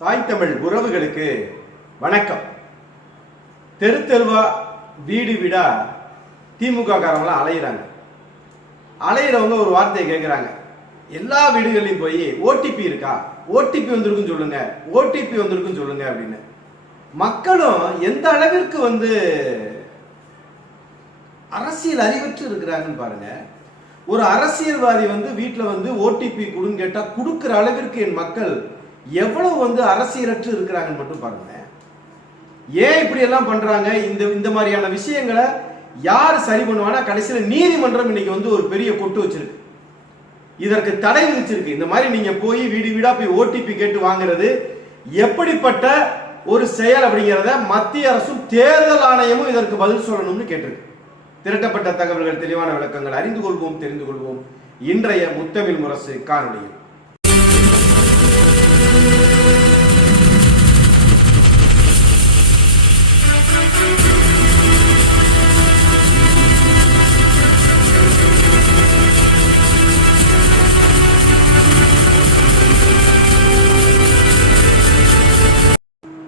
தாய் தமிழ் உறவுகளுக்கு வணக்கம். தெரு தெருவா வீடு வீடா திமுக காரங்களாம் அலையிறாங்க. அலையிறவங்க ஒரு வார்த்தையை கேட்குறாங்க எல்லா வீடுகளையும் போய் ஓடிபி இருக்கா? ஓடிபி வந்திருக்குன்னு சொல்லுங்க. ஓடிபி வந்திருக்குன்னு சொல்லுங்க அப்படின்னு. மக்களும் எந்த அளவிற்கு வந்து அரசியல் அறிவற்று இருக்கிறாங்கன்னு பாருங்க. ஒரு அரசியல்வாதி வந்து வீட்டில் வந்து ஓடிபி கொடுன்னு கேட்டால் கொடுக்குற அளவிற்கு என் மக்கள் எவ்வளவு வந்து அரசியலற்று இருக்கிறாங்கன்னு மட்டும் பாருங்களேன். ஏன் இப்படி எல்லாம் பண்றாங்க? இந்த இந்த மாதிரியான விஷயங்களை யார் சரி பண்ணுவானா கடைசியில் நீதிமன்றம் இன்னைக்கு வந்து ஒரு பெரிய கொட்டு வச்சிருக்கு. இதற்கு தடை விதிச்சிருக்கு. இந்த மாதிரி நீங்க போய் வீடு வீடா போய் ஓடிபி கேட்டு வாங்குறது எப்படிப்பட்ட ஒரு செயல் அப்படிங்கிறத மத்திய அரசும் தேர்தல் ஆணையமும் இதற்கு பதில் சொல்லணும்னு கேட்டிருக்கு. திரட்டப்பட்ட தகவல்கள் தெளிவான விளக்கங்கள் அறிந்து கொள்வோம் தெரிந்து கொள்வோம். இன்றைய முத்தமிழ் முரசு காணொலியில்.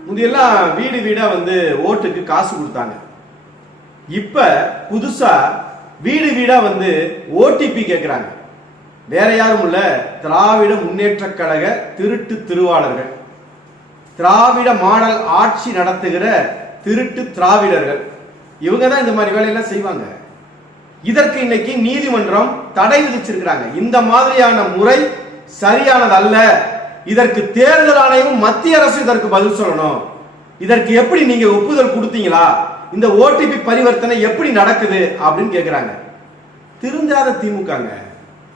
முந்தையெல்லாம் வீடு வீடா வந்து ஓட்டுக்கு காசு கொடுத்தாங்க. இப்ப புதுசா வீடு வீடா வந்து ஓடிபி கேட்கிறாங்க வேற யாரும் இல்ல. திராவிட முன்னேற்ற கழக திருட்டு திருவாளர்கள். திராவிட மாடல் ஆட்சி நடத்துகிற திருட்டு திராவிடர்கள். இவங்க தான் இந்த மாதிரி வேலையெல்லாம் செய்வாங்க. இதற்கு இன்னைக்கு நீதிமன்றம் தடை விதிச்சிருக்கிறாங்க. இந்த மாதிரியான முறை சரியானது அல்ல இதற்கு தேர்தல் ஆணையமும் மத்திய அரசு இதற்கு பதில் சொல்லணும். இதற்கு எப்படி நீங்க ஒப்புதல் கொடுத்தீங்களா? இந்த ஓடிபி பரிவர்த்தனை எப்படி நடக்குது? அப்படின்னு கேக்குறாங்க. திருந்தாத திமுகங்க.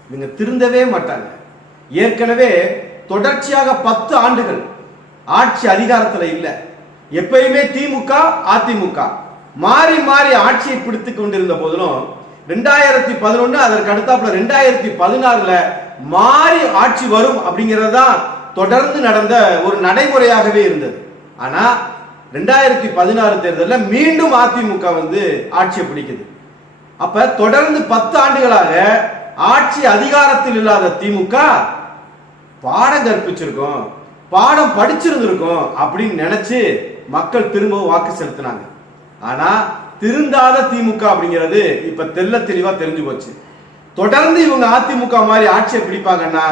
இவங்க திருந்தவே மாட்டாங்க. ஏற்கனவே தொடர்ச்சியாக பத்து ஆண்டுகள் ஆட்சி அதிகாரத்தில் இல்லை. எப்பயுமே திமுக அதிமுக மாறி மாறி ஆட்சியை பிடித்து கொண்டிருந்த போதிலும் ரெண்டாயிரத்தி பதினொன்று அதற்கு அடுத்தாப்புல ரெண்டாயிரத்தி பதினாறுல மாறி ஆட்சி வரும் அப்படிங்கிறது தான் தொடர்ந்து நடந்த ஒரு நடைமுறையாகவே இருந்தது. ஆனா ரெண்டாயிரத்தி பதினாறு தேர்தலில் மீண்டும் அதிமுக வந்து ஆட்சியை பிடிக்குது. அப்ப தொடர்ந்து பத்து ஆண்டுகளாக ஆட்சி அதிகாரத்தில் இல்லாத திமுக பாடம் கற்பிச்சிருக்கோம் பாடம் படிச்சிருந்திருக்கோம் அப்படின்னு நினைச்சு மக்கள் திரும்பவும் வாக்கு செலுத்தினாங்க. ஆனா திருந்தாத திமுக அப்படிங்கிறது இப்ப தெல்ல தெளிவா தெரிஞ்சு போச்சு. தொடர்ந்து இவங்க அதிமுக மாதிரி ஆட்சியை பிடிப்பாங்கன்னா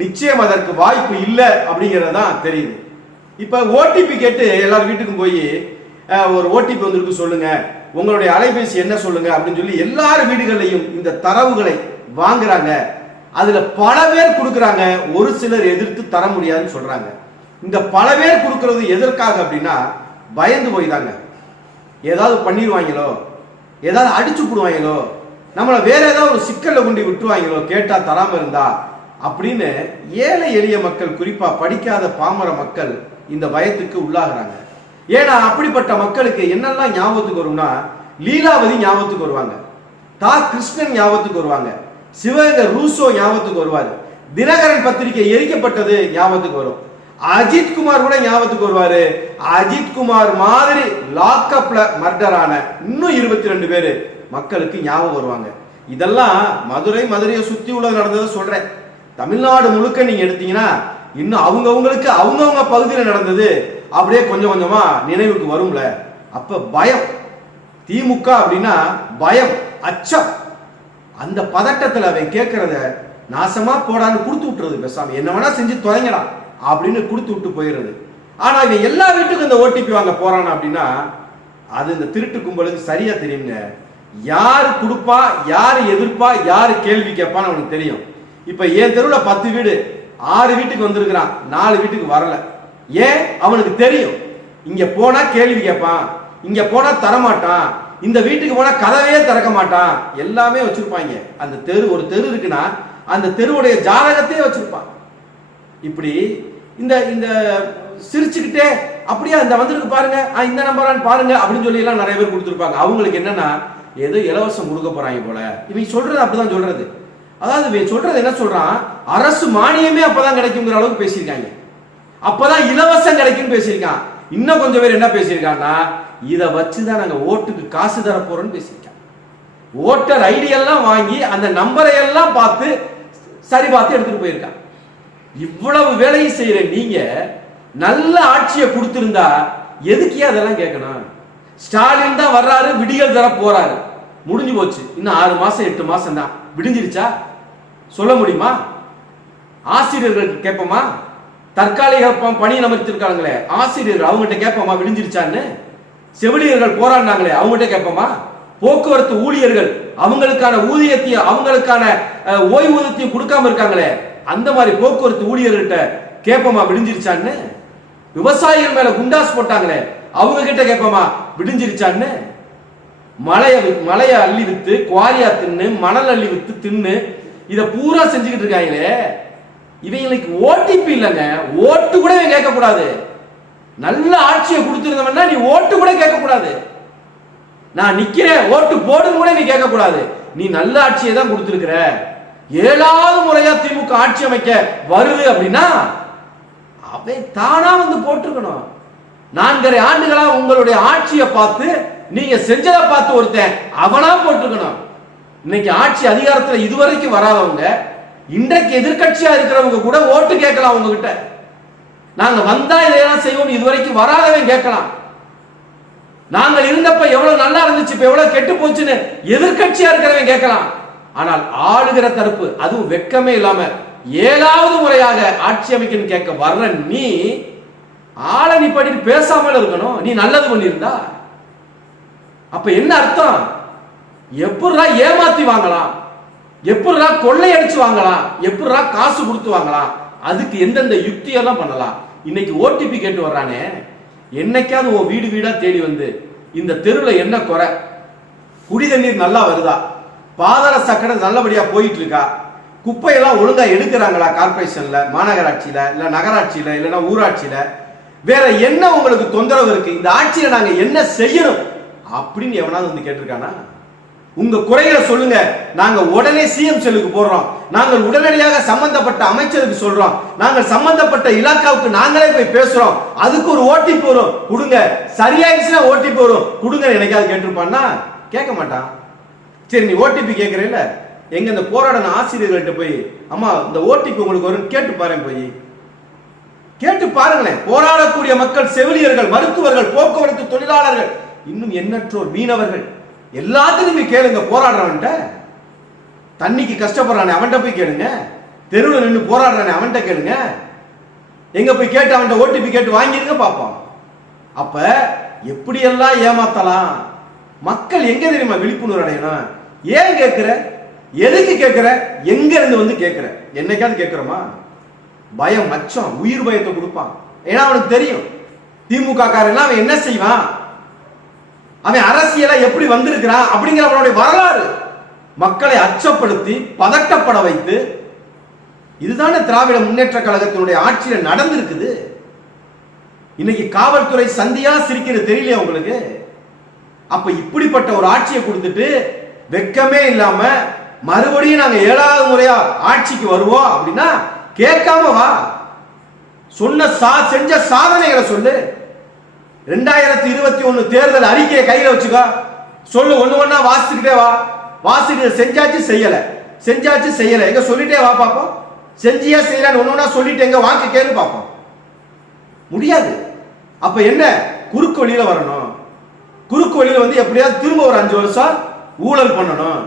நிச்சயம் அதற்கு வாய்ப்பு இல்லை அப்படிங்கிறது தான் தெரியுது. இப்ப ஓடிபி கேட்டு எல்லார் வீட்டுக்கும் போய் ஒரு ஓடிபி வந்திருக்கு சொல்லுங்க உங்களுடைய அலைபேசி என்ன சொல்லுங்க அப்படின்னு சொல்லி எல்லார் வீடுகளையும் இந்த தரவுகளை வாங்குறாங்க. அதுல பல பேர் கொடுக்குறாங்க. ஒரு சிலர் எதிர்த்து தர முடியாதுன்னு சொல்றாங்க. இந்த பல பேர் கொடுக்கறது எதற்காக அப்படின்னா பயந்து போய் தாங்க ஏதாவது பண்ணிடுவாங்களோ ஏதாவது அடிச்சு போடுவாங்களோ நம்மளை வேற ஏதாவது ஒரு சிக்கல்ல கொண்டு விட்டுருவாங்களோ கேட்டா தராம இருந்தா அப்படின்னு ஏழை எளிய மக்கள் குறிப்பா படிக்காத பாமர மக்கள் இந்த பயத்துக்கு உள்ளாகுறாங்க. ஏன்னா அப்படிப்பட்ட மக்களுக்கு என்னெல்லாம் ஞாபகத்துக்கு வரும்னா லீலாவதி ஞாபகத்துக்கு வருவாங்க. தா. கிருஷ்ணன் ஞாபகத்துக்கு வருவாங்க. சிவகங்க ரூசோ ஞாபகத்துக்கு வருவாரு. தினகரன் பத்திரிகை எரிக்கப்பட்டது ஞாபகத்துக்கு வரும். அஜித் குமார் கூட ஞாபகத்துக்கு வருவாரு. அஜித் குமார் மாதிரி லாக்அப்ல மர்டர் ஆன இன்னும் இருபத்தி ரெண்டு பேரு மக்களுக்கு ஞாபகம் வருவாங்க. இதெல்லாம் மதுரை மதுரையை சுத்தி உள்ள நடந்ததை சொல்றேன். தமிழ்நாடு முழுக்க நீங்க எடுத்தீங்கன்னா இன்னும் அவங்கவுங்களுக்கு அவங்கவுங்க பகுதியில் நடந்தது அப்படியே கொஞ்சம் கொஞ்சமா நினைவுக்கு வரும்ல. அப்ப பயம். திமுக அப்படின்னா பயம் அச்சம். அந்த பதட்டத்தில் அவன் கேட்கறத நாசமா போடான்னு கொடுத்து விட்டுறது பேசாமல் என்ன வேணா செஞ்சு தொலைங்கடா அப்படின்னு கொடுத்து விட்டு போயிடுறது. ஆனா இவன் எல்லா வீட்டுக்கும் இந்த ஓடிபி வாங்க போறான் அப்படின்னா அது இந்த திருட்டு கும்பலுக்கு சரியா தெரியுங்க யார் கொடுப்பா யார் எதிர்ப்பா யார் கேள்வி கேட்பான்னு அவனுக்கு தெரியும். இப்போ என் தெருவில் பத்து வீடு ஆறு வீட்டுக்கு வந்திருக்கிறான் நாலு வீட்டுக்கு வரல. ஏன்? அவனுக்கு தெரியும். இங்க போனா கேள்வி கேட்பான் இங்க போனா தரமாட்டான் இந்த வீட்டுக்கு போனா கதவையே திறக்க மாட்டான். எல்லாமே வச்சிருப்பாங்க. அந்த தெரு ஒரு தெரு இருக்குன்னா அந்த தெருவுடைய ஜாதகத்தையே வச்சிருப்பான். இப்படி இந்த இந்த சிரிச்சுக்கிட்டே அப்படியே அந்த வந்திருக்கு பாருங்க இந்த நம்பரான்னு பாருங்க அப்படின்னு சொல்லி எல்லாம் நிறைய பேர் கொடுத்துருப்பாங்க. அவங்களுக்கு என்னன்னா ஏதோ இலவசம் கொடுக்க போறாங்க போல. இவங்க சொல்றது அப்படிதான் சொல்றது. அதாவது இவன் சொல்றது என்ன சொல்றான்? அரசு மானியமே அப்பதான் கிடைக்குங்கிற அளவுக்கு பேசியிருக்காங்க. அப்பதான் இலவசம் கிடைக்கும்னு பேசியிருக்கான். இன்னும் கொஞ்சம் பேர் என்ன பேசியிருக்காங்கன்னா இதை வச்சு தான் நாங்கள் ஓட்டுக்கு காசு தர போறோம்னு பேசியிருக்காங்க. ஓட்டர் ஐடியெல்லாம் வாங்கி அந்த நம்பரை எல்லாம் பார்த்து சரி பார்த்து எடுத்துட்டு போயிருக்கான் இவ்வளவு வேலையை செய்யற நீங்க நல்ல ஆட்சியை கொடுத்திருந்தா எதுக்கே அதெல்லாம் கேட்கணும்? ஸ்டாலின் தான் வர்றாரு விடியல் தர போறாரு. முடிஞ்சு போச்சு. இன்னும் ஆறு மாசம் எட்டு மாசம் தான் விடிஞ்சிருச்சா? சொல்ல முடியுமா? ஆசிரியர்களுக்கு கேட்போமா? தற்காலிக ப- பணி அமர்த்திருக்காங்களே. ஆசிரியர் அவங்ககிட்ட கேட்போமா விடிஞ்சிருச்சான்னு? செவிலியர்கள் போராடினாங்களே அவங்ககிட்ட கேட்போமா? போக்குவரத்து ஊழியர்கள் அவங்களுக்கான ஊதியத்தையும் அவங்களுக்கான ஓய்வூதியத்தையும் கொடுக்காம இருக்காங்களே அந்த மாதிரி போக்குவரத்து ஊழியர்கள்ட்ட கேட்போமா விடிஞ்சிருச்சான்னு? விவசாயிகள் மேல குண்டாஸ் போட்டாங்களே அவங்க கிட்ட கேட்போமா விடிஞ்சிருச்சான்னு? மலைய மலையை அள்ளி வித்து குவாரியா தின்னு மணல் அள்ளி வித்து தின்னு இதை பூரா செஞ்சுக்கிட்டு இருக்காங்களே. இவங்களுக்கு ஓடிபி இல்லைங்க. ஓட்டு கூட இவன் கேட்கக்கூடாது. நல்ல ஆட்சியை கொடுத்துருந்தவன்னா நீ ஓட்டு கூட கேட்கக்கூடாது. நான் நிக்கிறேன் ஓட்டு போடுன்னு கூட நீ கேட்கக்கூடாது. நீ நல்ல ஆட்சியை தான் கொடுத்திருக்கிற. ஏழாவது முறையா திமுக ஆட்சி அமைக்க வருது அப்படின்னா அவன் தானா வந்து போட்டிருக்கணும். நான்கரை ஆண்டுகளா உங்களுடைய ஆட்சியை பார்த்து நீங்க செஞ்சதை பார்த்து ஒருத்தன் அவனா போட்டிருக்கணும். இன்னைக்கு ஆட்சி அதிகாரத்துல இதுவரைக்கும் வராதவங்க இன்றைக்கு எதிர்கட்சியா இருக்கிறவங்க கூட ஓட்டு கேட்கலாம் உங்ககிட்ட. நாங்க வந்தா இதையெல்லாம் செய்வோம் இதுவரைக்கும் வராதவன் கேட்கலாம். நாங்கள் இருந்தப்ப எவ்வளவு நல்லா இருந்துச்சு இப்ப எவ்வளவு கெட்டு போச்சுன்னு எதிர்கட்சியா இருக்கிறவன் கேட்கலாம். ஆனால் ஆளுகிற தரப்பு அதுவும் வெக்கமே இல்லாம ஏழாவது முறையாக ஆட்சி அமைக்கணும் கேட்க வர்ற நீ ஆளை நீ படி பேசாமல் இருக்கணும் நீ நல்லது பண்ணியிருந்தா. அப்ப என்ன அர்த்தம்? எப்படிடா ஏமாத்தி வாங்கலாம்? எப்படிரா கொள்ளையடிச்சு வாங்கலாம்? எப்படிரா காசு கொடுத்து வாங்கலாம்? அதுக்கு எந்தெந்த யுக்தியெல்லாம் பண்ணலாம்? இன்னைக்கு ஓடிபி கேட்டு வர்றானே. என்னைக்காவது உன் வீடு வீடா தேடி வந்து இந்த தெருவில் என்ன குறை? குடி தண்ணீர் நல்லா வருதா? பாதாள சக்கரை நல்லபடியா போயிட்டு இருக்கா? குப்பையெல்லாம் ஒழுங்கா எடுக்கிறாங்களா கார்பரேஷன்ல மாநகராட்சியில இல்ல நகராட்சியில இல்லைன்னா ஊராட்சியில? வேற என்ன உங்களுக்கு தொந்தரவு இருக்கு? இந்த ஆட்சியில நாங்க என்ன செய்யணும்? அப்படின்னு எவனாவது வந்து கேட்டிருக்கானா? உங்க குறைகளை சொல்லுங்க. நாங்க உடனே சிஎம் செல்லுக்கு போடுறோம் நாங்கள் உடனடியாக சம்பந்தப்பட்ட அமைச்சருக்கு சொல்றோம். நாங்கள் சம்பந்தப்பட்ட இலாக்காவுக்கு நாங்களே போய் பேசுறோம். அதுக்கு ஒரு ஓட்டி வரும். கொடுங்க. சரியாயிடுச்சுன்னா ஓட்டி போறோம் கொடுங்க எனக்காவது கேட்டிருப்பான்னா கேட்க மாட்டான். சரி நீ ஓடிபி கேட்கறேல்ல? எங்க இந்த போராடின ஆசிரியர்கள்ட்ட போய் அம்மா இந்த ஓடிபி உங்களுக்கு வரும் கேட்டு பாருங்க போய். கேட்டு பாருங்களேன். போராடக்கூடிய மக்கள் செவிலியர்கள் மருத்துவர்கள் போக்குவரத்து தொழிலாளர்கள் இன்னும் எண்ணற்றோர் மீனவர்கள். எல்லாத்தையும் போய் கேளுங்க போராடுறவன்ட்ட தண்ணிக்கு கஷ்டப்படுறானே அவன்கிட்ட போய் கேளுங்க. தெருவில் நின்று போராடுறானே அவன்கிட்ட கேளுங்க. எங்க போய் கேட்டு அவன்கிட்ட ஓடிபி கேட்டு வாங்கிருங்க பார்ப்போம் அப்ப எப்படியெல்லாம் ஏமாத்தலாம்? மக்கள் எங்க தெரியுமா விழிப்புணர்வு அடையணும்? ஏன் கேட்கிற எதுக்கு கேட்கிற எங்க இருந்து வந்து கேட்கிற என்னைக்காவது கேட்கிறோமா பயம் மச்சம் உயிர் பயத்தை கொடுப்பான். ஏன்னா அவனுக்கு தெரியும். திமுக காரெல்லாம் அவன் என்ன செய்வான்? அவன் அரசியலா எப்படி வந்திருக்கிறான் அப்படிங்கிற அவனுடைய வரலாறு. மக்களை அச்சப்படுத்தி பதட்டப்பட வைத்து இதுதானே திராவிட முன்னேற்ற கழகத்தினுடைய ஆட்சியில் நடந்திருக்குது? இன்னைக்கு காவல்துறை சந்தியா சிரிக்கிறது தெரியலையா உங்களுக்கு? அப்ப இப்படிப்பட்ட ஒரு ஆட்சியை கொடுத்துட்டு வெக்கமே இல்லாம மறுபடியும் நாங்க ஏழாவது முறையா ஆட்சிக்கு வருவோம் அப்படின்னா கேட்காம வா. சொன்ன சா செஞ்ச சாதனைகளை சொல்லு. ரெண்டாயிரத்தி இருபத்தி ஒன்று தேர்தல் அறிக்கையை கையில் வச்சுக்கோ. சொல்லு ஒன்று ஒன்றா வாசிச்சுக்கிட்டே வா. வாசிக்கிட்டு செஞ்சாச்சு செய்யலை. செஞ்சாச்சு செய்யலை. எங்கே சொல்லிட்டே வா பார்ப்போம் செஞ்சியா செய்யலான்னு ஒன்று ஒன்றா சொல்லிட்டு எங்கே வாக்கு கேளு பார்ப்போம் முடியாது. அப்போ என்ன? குறுக்கு வழியில் வரணும். குறுக்கு வழியில் வந்து எப்படியாவது திரும்ப ஒரு அஞ்சு வருஷம் ஊழல் பண்ணணும்.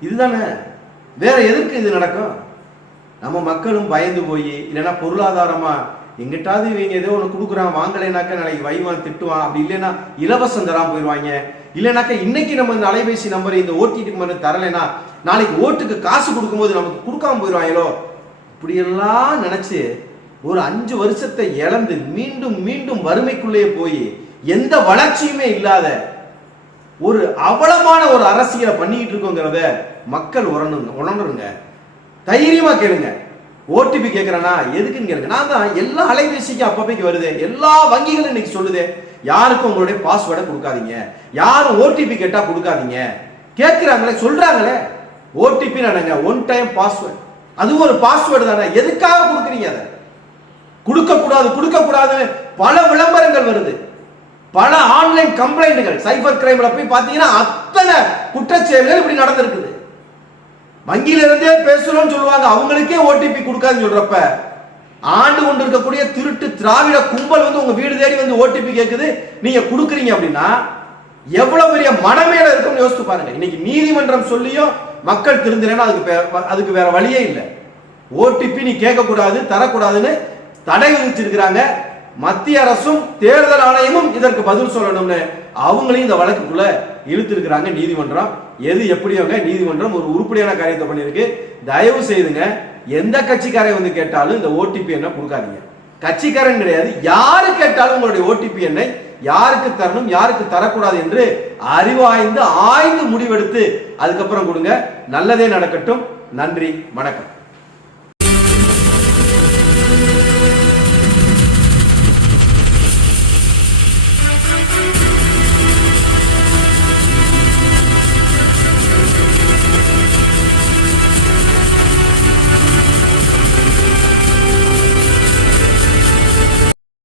இதுதானே? வேற எதுக்கு இது நடக்கும்? நம்ம மக்களும் பயந்து போய் இல்லைன்னா பொருளாதாரமாக எங்கிட்டாவது இவங்க ஏதோ ஒன்று கொடுக்குறான் வாங்கலைனாக்கா நாளைக்கு வைவான் திட்டுவான். அப்படி இல்லைன்னா இலவசம் தராம போயிடுவாங்க இல்லைனாக்கா இன்னைக்கு நம்ம இந்த அலைபேசி நம்பர் இந்த ஓடிடி மட்டும் தரலைன்னா நாளைக்கு ஓட்டுக்கு காசு கொடுக்கும்போது நமக்கு கொடுக்காம போயிடுவாங்களோ இப்படியெல்லாம் நினச்சி ஒரு அஞ்சு வருஷத்தை இழந்து மீண்டும் மீண்டும் வறுமைக்குள்ளேயே போய் எந்த வளர்ச்சியுமே இல்லாத ஒரு அவலமான ஒரு அரசியலை பண்ணிக்கிட்டு இருக்கோங்கிறத மக்கள் உணரணுங்க உணர்ந்துருங்க. தைரியமாக கேளுங்க. ஓடிபி கேட்கறேனா எதுக்குன்னு கேளுங்க. நான் தான் எல்லா அலைபேசிக்கும் அப்பப்பைக்கு வருது எல்லா வங்கிகளும் இன்னைக்கு சொல்லுது. யாருக்கும் உங்களுடைய பாஸ்வேர்டை கொடுக்காதீங்க. யாரும் ஓடிபி கேட்டா கொடுக்காதீங்க. கேட்கிறாங்களே சொல்றாங்களே. ஓடிபி நடங்க ஒன் டைம் பாஸ்வேர்டு அது ஒரு பாஸ்வேர்டு தானே. எதுக்காக கொடுக்குறீங்க அதை? கொடுக்க கூடாது கொடுக்க கூடாதுன்னு பல விளம்பரங்கள் வருது. பல ஆன்லைன் கம்ப்ளைண்ட்டுகள் சைபர் கிரைம்ல போய் பார்த்தீங்கன்னா அத்தனை குற்றச்செயல்கள் இப்படி நடந்திருக்குது. வங்கியில இருந்தே பேசுறோம்னு சொல்லுவாங்க. அவங்களுக்கே ஓடிபி கொடுக்காதுன்னு சொல்றப்ப ஆண்டு கொண்டிருக்கக்கூடிய திருட்டு திராவிட கும்பல் வந்து உங்க வீடு தேடி வந்து ஓடிபி கேக்குது. நீங்க கொடுக்குறீங்க அப்படின்னா எவ்வளவு பெரிய மனமேல இருக்கும்னு யோசித்து பாருங்க. இன்னைக்கு நீதிமன்றம் சொல்லியும் மக்கள் திருந்தலைன்னா அதுக்கு அதுக்கு வேற வழியே இல்லை. ஓடிபி நீ கேட்கக்கூடாது தரக்கூடாதுன்னு தடை விதிச்சிருக்கிறாங்க. மத்திய அரசும் தேர்தல் ஆணையமும் இதற்கு பதில் சொல்லணும்னு அவங்களையும் இந்த வழக்குக்குள்ள இழுத்திருக்கிறாங்க நீதிமன்றம். எது எப்படியோங்க? நீதிமன்றம் ஒரு உருப்படியான காரியத்தை பண்ணியிருக்கு. தயவு செய்துங்க எந்த கட்சிக்காரை வந்து கேட்டாலும் இந்த ஓடிபி என்ன கொடுக்காதீங்க. கட்சிக்காரன் கிடையாது. யாரு கேட்டாலும் உங்களுடைய ஓடிபி எண்ணை யாருக்கு தரணும் யாருக்கு தரக்கூடாது என்று அறிவாய்ந்து ஆய்ந்து முடிவெடுத்து அதுக்கப்புறம் கொடுங்க. நல்லதே நடக்கட்டும். நன்றி வணக்கம்.